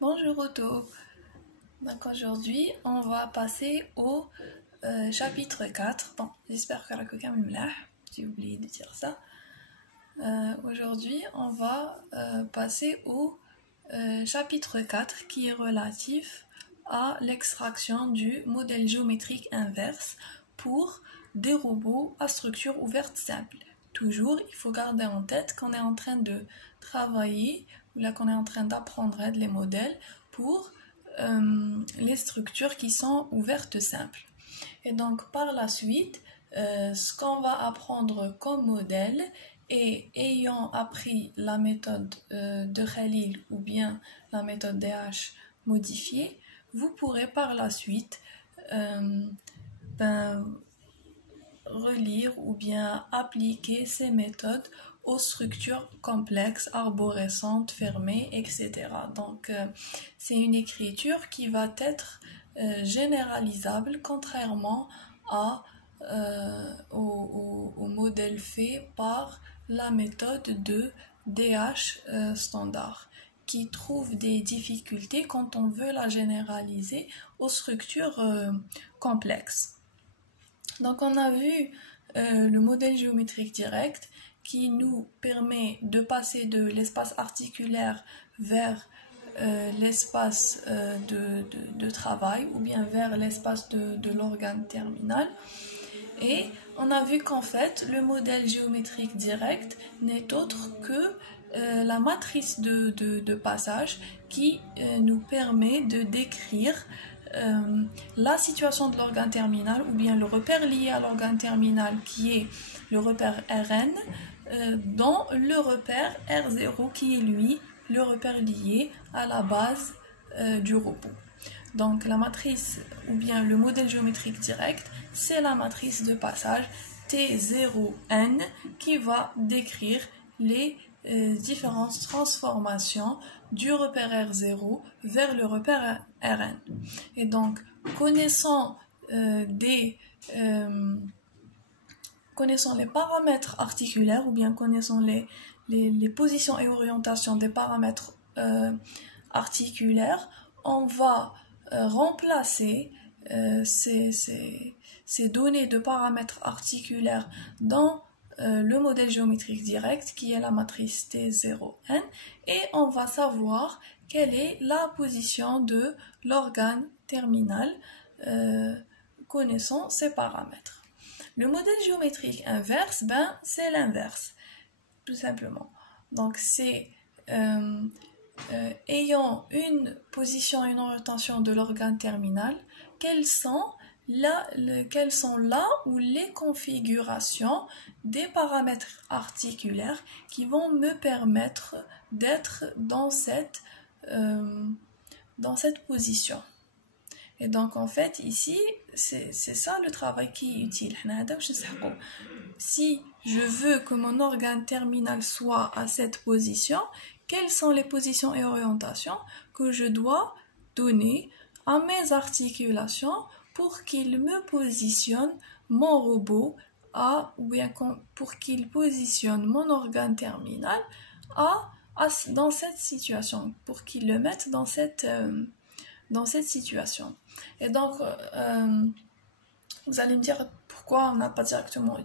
Bonjour Otto. Donc aujourd'hui, on va passer au chapitre 4. Bon, j'espère que la coquin me l'a. J'ai oublié de dire ça. Aujourd'hui, on va passer au chapitre 4 qui est relatif à l'extraction du modèle géométrique inverse pour des robots à structure ouverte simple. Toujours, il faut garder en tête qu'on est en train de travailler, ou là qu'on est en train d'apprendre les modèles pour les structures qui sont ouvertes simples. Et donc par la suite, ce qu'on va apprendre comme modèle, et ayant appris la méthode de Khalil ou bien la méthode DH modifiée, vous pourrez par la suite relire ou bien appliquer ces méthodes aux structures complexes, arborescentes, fermées, etc. Donc c'est une écriture qui va être généralisable contrairement au modèle fait par la méthode de DH standard, qui trouve des difficultés quand on veut la généraliser aux structures complexes. Donc on a vu le modèle géométrique direct qui nous permet de passer de l'espace articulaire vers l'espace de travail ou bien vers l'espace de l'organe terminal. Et on a vu qu'en fait, le modèle géométrique direct n'est autre que la matrice de passage qui nous permet de décrire la situation de l'organe terminal ou bien le repère lié à l'organe terminal qui est le repère Rn dans le repère R0 qui est lui le repère lié à la base du robot. Donc la matrice ou bien le modèle géométrique direct, c'est la matrice de passage T0n qui va décrire les différentes transformations du repère R0 vers le repère Rn. Et donc, connaissant les paramètres articulaires ou bien connaissant les positions et orientations des paramètres articulaires, on va remplacer ces données de paramètres articulaires dans le modèle géométrique direct qui est la matrice T0n et on va savoir quelle est la position de l'organe terminal connaissant ces paramètres. Le modèle géométrique inverse, c'est l'inverse, tout simplement. Donc c'est ayant une position et une orientation de l'organe terminal, quelles sont là où les configurations des paramètres articulaires qui vont me permettre d'être dans cette position. Et donc en fait ici c'est ça le travail qui est utile. Si je veux que mon organe terminal soit à cette position, quelles sont les positions et orientations que je dois donner à mes articulations pour qu'il me positionne mon robot ou bien pour qu'il positionne mon organe terminal dans cette situation, pour qu'il le mette dans cette situation. Et donc, vous allez me dire pourquoi on n'a pas directement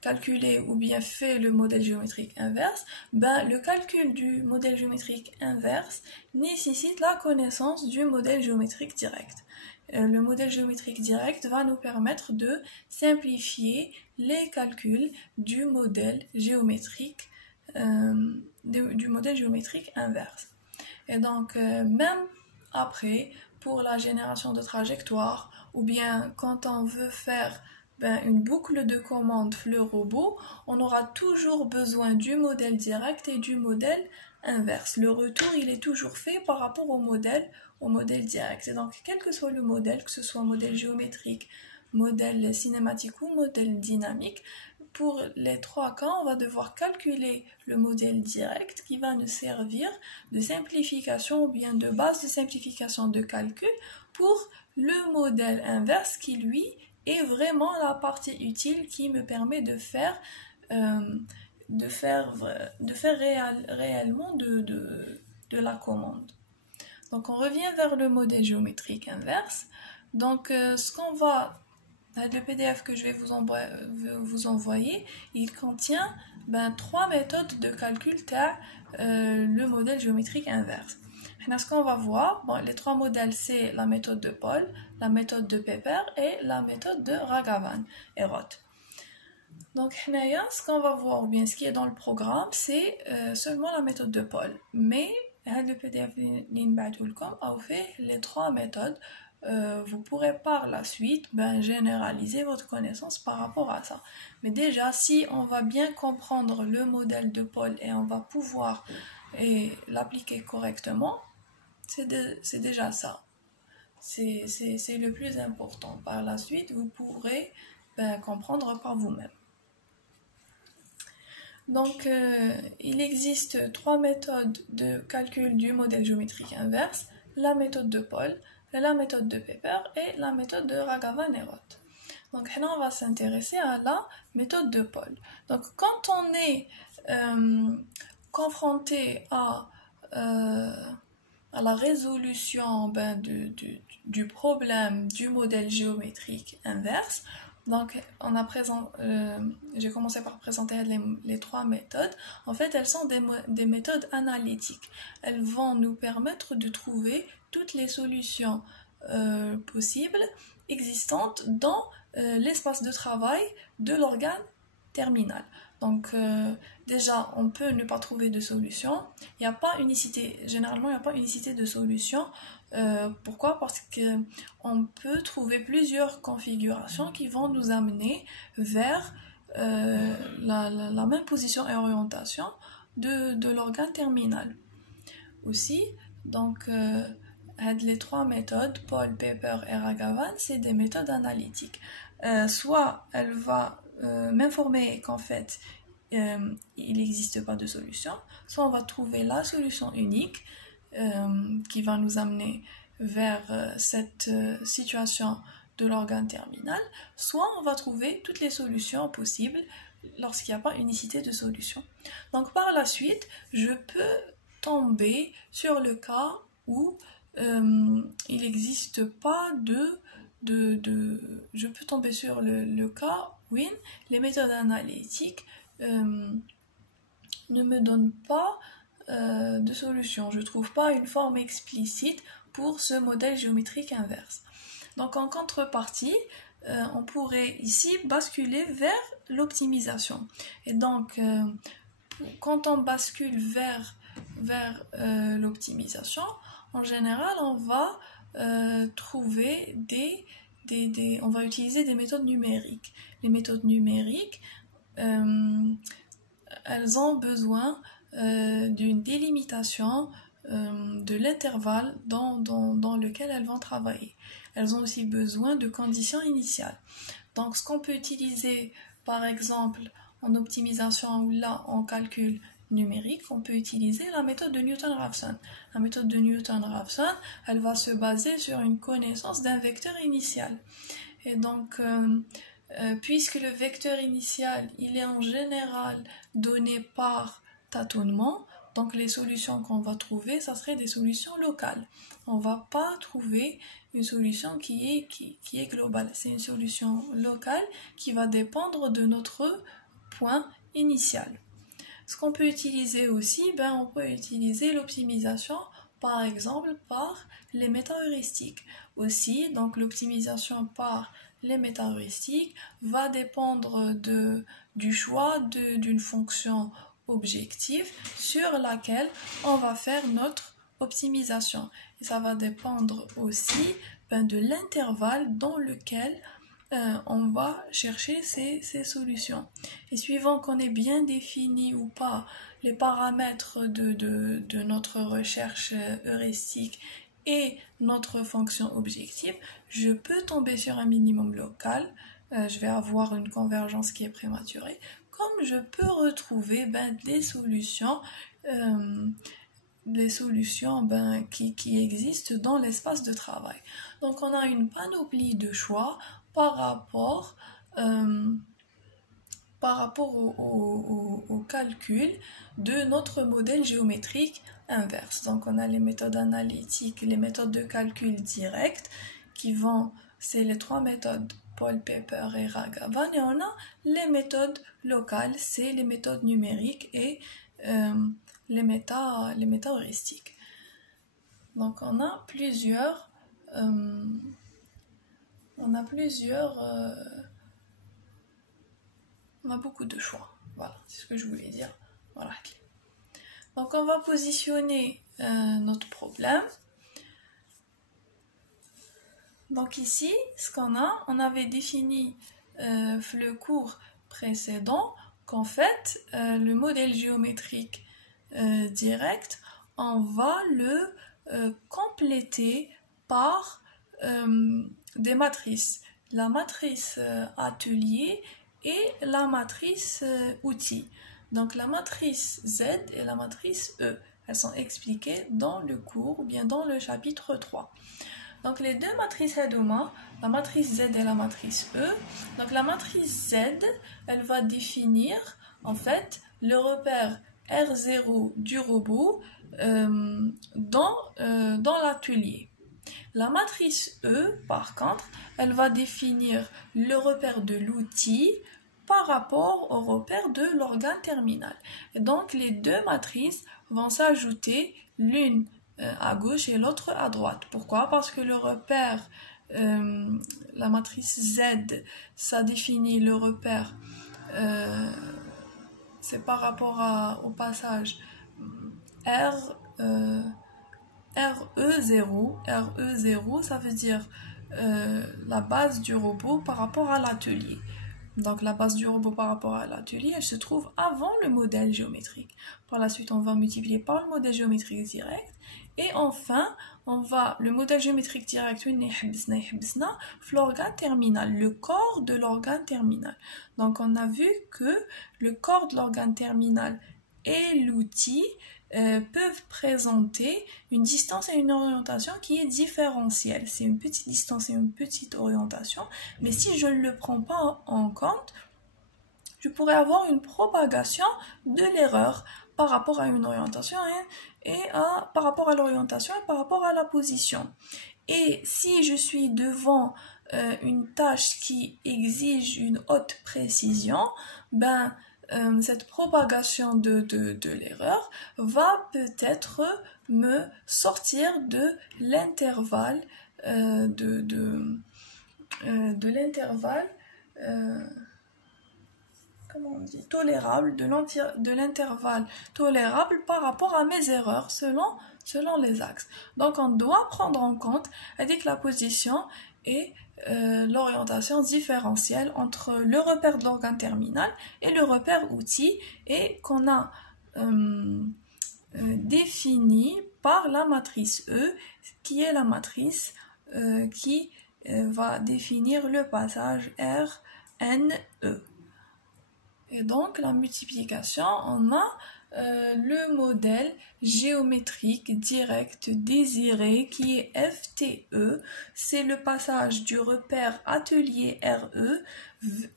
calculé ou bien fait le modèle géométrique inverse. Le calcul du modèle géométrique inverse nécessite la connaissance du modèle géométrique direct. Le modèle géométrique direct va nous permettre de simplifier les calculs du modèle géométrique inverse. Et donc, même après, pour la génération de trajectoire, ou bien quand on veut faire une boucle de commande flux robot, on aura toujours besoin du modèle direct et du modèle inverse. Le retour, il est toujours fait par rapport au modèle direct. Et donc, quel que soit le modèle, que ce soit modèle géométrique, modèle cinématique ou modèle dynamique, pour les trois cas, on va devoir calculer le modèle direct qui va nous servir de simplification ou bien de base de simplification de calcul pour le modèle inverse qui, lui, est vraiment la partie utile qui me permet de faire réellement de la commande. Donc on revient vers le modèle géométrique inverse. Donc le PDF que je vais vous envoyer, il contient 3 méthodes de calcul le modèle géométrique inverse. Ce qu'on va voir, les 3 modèles, c'est la méthode de Paul, la méthode de Pepper et la méthode de Ragavan et Roth. Donc, ce qu'on va voir, ou bien ce qui est dans le programme, c'est seulement la méthode de Paul. Mais, le PDF a fait les 3 méthodes. Vous pourrez par la suite généraliser votre connaissance par rapport à ça. Mais déjà, si on va bien comprendre le modèle de Paul et on va pouvoir l'appliquer correctement, c'est déjà ça. C'est le plus important. Par la suite, vous pourrez comprendre par vous-même. Donc, il existe 3 méthodes de calcul du modèle géométrique inverse, la méthode de Paul, la méthode de Pepper et la méthode de Ragavan et Roth. Donc, là, on va s'intéresser à la méthode de Paul. Donc, quand on est confronté à la résolution du problème du modèle géométrique inverse, donc j'ai commencé par présenter les 3 méthodes. En fait, elles sont des méthodes analytiques. Elles vont nous permettre de trouver toutes les solutions possibles existantes dans l'espace de travail de l'organe terminal. Donc déjà, on peut ne pas trouver de solution. Généralement, il n'y a pas unicité de solution. Pourquoi? Parce qu'on peut trouver plusieurs configurations qui vont nous amener vers la même position et orientation de l'organe terminal. Aussi, donc, les 3 méthodes, Paul, Pepper et Ragavan, c'est des méthodes analytiques. Soit elle va m'informer qu'en fait, il n'existe pas de solution, soit on va trouver la solution unique qui va nous amener vers cette situation de l'organe terminal, soit on va trouver toutes les solutions possibles lorsqu'il n'y a pas unicité de solution. Donc par la suite, je peux tomber sur le cas où il n'existe pas je peux tomber sur le cas où les méthodes analytiques ne me donnent pas de solution. Je ne trouve pas une forme explicite pour ce modèle géométrique inverse. Donc en contrepartie, on pourrait ici basculer vers l'optimisation. Et donc, quand on bascule vers l'optimisation, en général, on va trouver on va utiliser des méthodes numériques. Les méthodes numériques, elles ont besoin d'une délimitation de l'intervalle dans lequel elles vont travailler. Elles ont aussi besoin de conditions initiales. Donc, ce qu'on peut utiliser, par exemple, en optimisation ou là, en calcul numérique, on peut utiliser la méthode de Newton-Raphson. La méthode de Newton-Raphson, elle va se baser sur une connaissance d'un vecteur initial. Et donc, puisque le vecteur initial, il est en général donné par tâtonnement, donc les solutions qu'on va trouver, ça serait des solutions locales. On ne va pas trouver une solution qui est globale. C'est une solution locale qui va dépendre de notre point initial. Ce qu'on peut utiliser aussi, on peut utiliser l'optimisation, par exemple, par les méta-heuristiques. Aussi, donc l'optimisation par les méta-heuristiques va dépendre du choix d'une fonction objective sur laquelle on va faire notre optimisation. Et ça va dépendre aussi de l'intervalle dans lequel on va chercher ces solutions. Et suivant qu'on ait bien défini ou pas les paramètres de notre recherche heuristique et notre fonction objective, je peux tomber sur un minimum local, je vais avoir une convergence qui est prématurée, comme je peux retrouver des solutions qui existent dans l'espace de travail. Donc on a une panoplie de choix par rapport par rapport au calcul de notre modèle géométrique inverse. Donc on a les méthodes analytiques, les méthodes de calcul direct c'est les trois méthodes Paul Pepper et Raghavan, et on a les méthodes locales, c'est les méthodes numériques et les méta-heuristiques. Donc on a beaucoup de choix. Voilà, c'est ce que je voulais dire. Voilà. Donc on va positionner notre problème. Donc ici, on avait défini le cours précédent qu'en fait, le modèle géométrique direct, on va le compléter par des matrices. La matrice atelier et la matrice outil. Donc la matrice Z et la matrice E, elles sont expliquées dans le cours ou bien dans le chapitre 3. Donc les deux matrices Hadoma, la matrice Z et la matrice E. Donc la matrice Z, elle va définir en fait le repère R0 du robot dans l'atelier. La matrice E, par contre, elle va définir le repère de l'outil par rapport au repère de l'organe terminal. Et donc les deux matrices vont s'ajouter l'une à gauche et l'autre à droite. Pourquoi? Parce que le repère, la matrice Z, ça définit le repère, c'est par rapport au passage RE0, ça veut dire la base du robot par rapport à l'atelier. Donc la base du robot par rapport à l'atelier, elle se trouve avant le modèle géométrique. Par la suite, on va multiplier par le modèle géométrique direct. Et enfin, le modèle géométrique direct, l'organe terminal, le corps de l'organe terminal. Donc on a vu que le corps de l'organe terminal et l'outil peuvent présenter une distance et une orientation qui est différentielle. C'est une petite distance et une petite orientation, mais si je ne le prends pas en compte, je pourrais avoir une propagation de l'erreur par rapport à une orientation par rapport à l'orientation et par rapport à la position. Et si je suis devant une tâche qui exige une haute précision, cette propagation de l'erreur va peut-être me sortir de l'intervalle tolérable, de l'intervalle tolérable par rapport à mes erreurs selon les axes. Donc on doit prendre en compte avec la position et l'orientation différentielle entre le repère de l'organe terminal et le repère outil, et qu'on a défini par la matrice E, qui est la matrice qui va définir le passage RNE. Et donc la multiplication, on a le modèle géométrique direct désiré qui est FTE, c'est le passage du repère atelier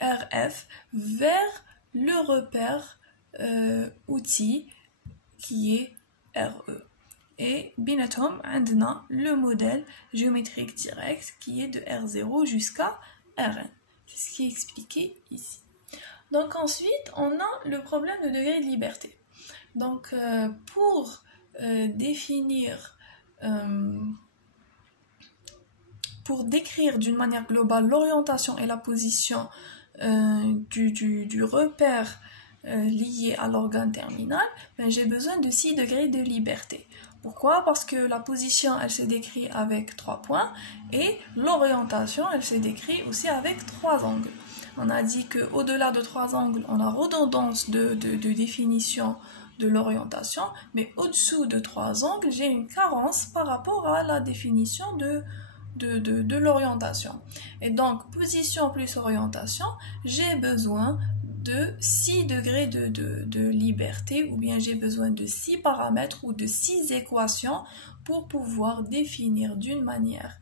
RF vers le repère outil qui est RE. Et بيناتهم عندنا le modèle géométrique direct qui est de R0 jusqu'à Rn. C'est ce qui est expliqué ici. Donc ensuite, on a le problème de degré de liberté. Donc pour décrire d'une manière globale l'orientation et la position du repère lié à l'organe terminal, j'ai besoin de 6 degrés de liberté. Pourquoi? Parce que la position, elle se décrit avec 3 points et l'orientation, elle se décrit aussi avec 3 angles. On a dit qu'au-delà de 3 angles, on a redondance de définition de l'orientation, mais au-dessous de 3 angles, j'ai une carence par rapport à la définition de l'orientation. Et donc, position plus orientation, j'ai besoin de 6 degrés de liberté, ou bien j'ai besoin de 6 paramètres ou de 6 équations pour pouvoir définir d'une manière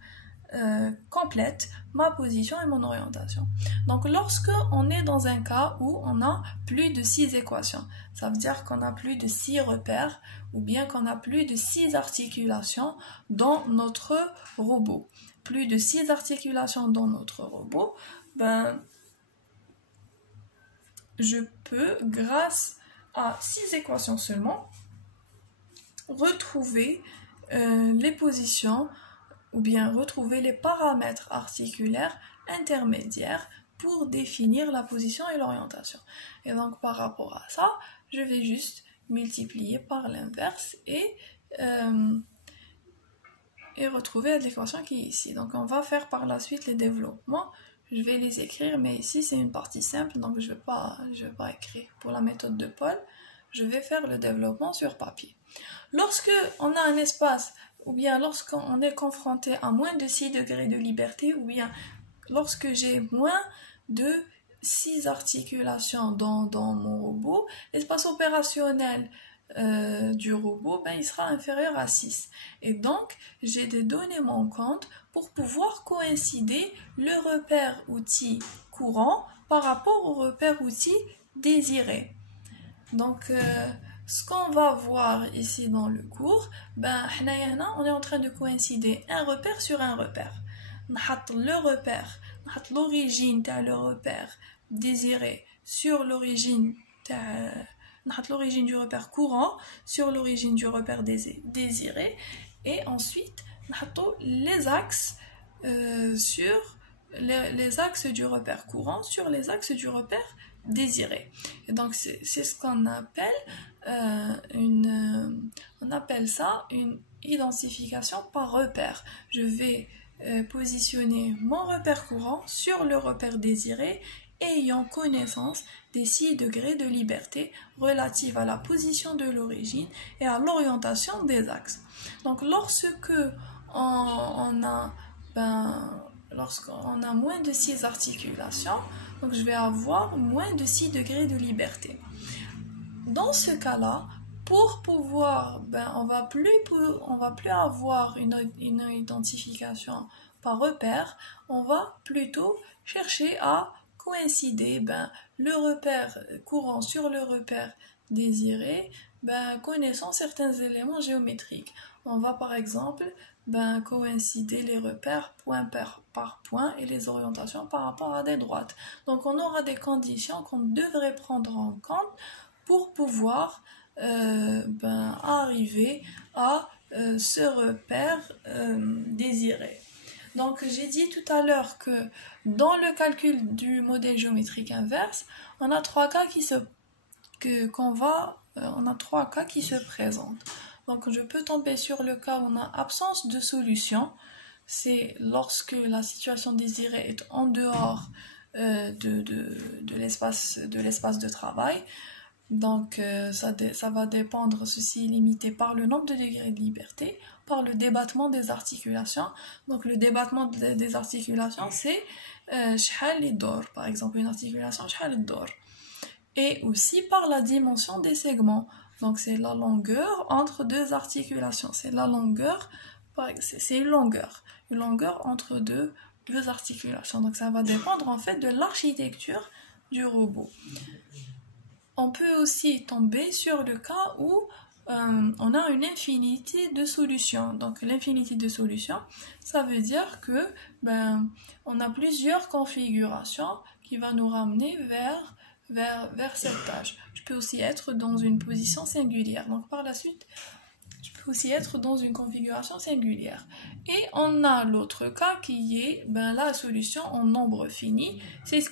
complète ma position et mon orientation. Donc lorsque on est dans un cas où on a plus de 6 équations, ça veut dire qu'on a plus de 6 repères ou bien qu'on a plus de 6 articulations dans notre robot. Plus de 6 articulations dans notre robot, je peux, grâce à 6 équations seulement, retrouver les positions ou bien retrouver les paramètres articulaires intermédiaires pour définir la position et l'orientation. Et donc par rapport à ça, je vais juste multiplier par l'inverse et retrouver l'équation qui est ici. Donc on va faire par la suite les développements. Je vais les écrire, mais ici c'est une partie simple, donc je vais pas écrire. Pour la méthode de Paul, je vais faire le développement sur papier. Lorsque on a un espace, ou bien lorsqu'on est confronté à moins de 6 degrés de liberté, ou bien lorsque j'ai moins de 6 articulations dans mon robot, l'espace opérationnel du robot, il sera inférieur à 6. Et donc, j'ai des données manquantes pour pouvoir coïncider le repère outil courant par rapport au repère outil désiré. Donc, ce qu'on va voir ici dans le cours, on est en train de coïncider un repère sur un repère. L'origine de le repère désiré sur l'origine du repère courant sur l'origine du repère désiré, et ensuite les axes sur les axes du repère courant sur les axes du repère désiré. Et donc c'est ce qu'on appelle on appelle ça une identification par repère. Je vais positionner mon repère courant sur le repère désiré, ayant connaissance des 6 degrés de liberté relatifs à la position de l'origine et à l'orientation des axes. Donc lorsqu'on a moins de 6 articulations, donc je vais avoir moins de 6 degrés de liberté. Dans ce cas-là, pour pouvoir, on va plus avoir une identification par repère, on va plutôt chercher à coïncider le repère courant sur le repère désiré, connaissant certains éléments géométriques. On va par exemple coïncider les repères point par point et les orientations par rapport à des droites. Donc on aura des conditions qu'on devrait prendre en compte pour pouvoir arriver à ce repère désiré. Donc j'ai dit tout à l'heure que dans le calcul du modèle géométrique inverse, on a trois cas qui se présentent. Donc je peux tomber sur le cas où on a absence de solution. C'est lorsque la situation désirée est en dehors de l'espace de travail. Donc ça va dépendre, ceci est limité par le nombre de degrés de liberté, par le débattement des articulations. Donc le débattement des articulations, c'est shhal et dor, par exemple une articulation shhal et dor. Et aussi par la dimension des segments. Donc c'est la longueur entre deux articulations. C'est la longueur, c'est une longueur entre deux articulations. Donc ça va dépendre en fait de l'architecture du robot. On peut aussi tomber sur le cas où on a une infinité de solutions. Donc l'infinité de solutions, ça veut dire que on a plusieurs configurations qui vont nous ramener vers cette tâche. Je peux aussi être dans une position singulière. Donc par la suite, je peux aussi être dans une configuration singulière. Et on a l'autre cas qui est la solution en nombre fini. C'est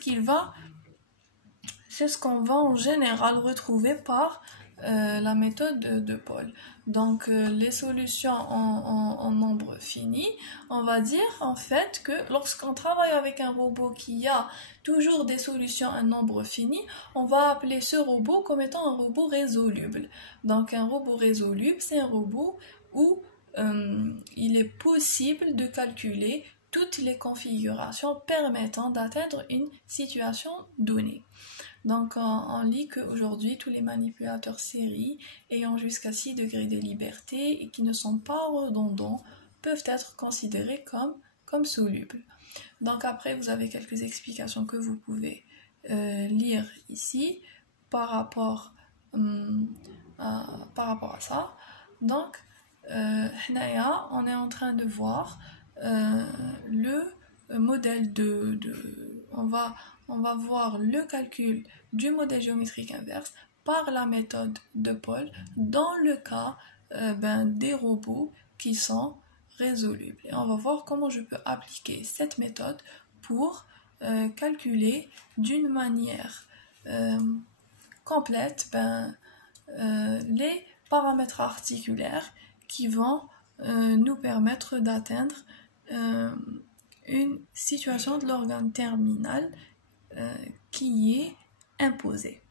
ce qu'on va en général retrouver par la méthode de Paul. Donc les solutions en nombre fini, on va dire en fait que lorsqu'on travaille avec un robot qui a toujours des solutions en nombre fini, on va appeler ce robot comme étant un robot résoluble. Donc un robot résoluble, c'est un robot où il est possible de calculer toutes les configurations permettant d'atteindre une situation donnée. Donc on lit qu'aujourd'hui tous les manipulateurs série ayant jusqu'à 6 degrés de liberté et qui ne sont pas redondants peuvent être considérés comme comme soluble. Donc après, vous avez quelques explications que vous pouvez lire ici par rapport à ça. Donc, on est en train de voir le modèle on va voir le calcul du modèle géométrique inverse par la méthode de Paul dans le cas des robots qui sont résolubles. Et on va voir comment je peux appliquer cette méthode pour calculer d'une manière complète les paramètres articulaires qui vont nous permettre d'atteindre une situation de l'organe terminal qui est imposée.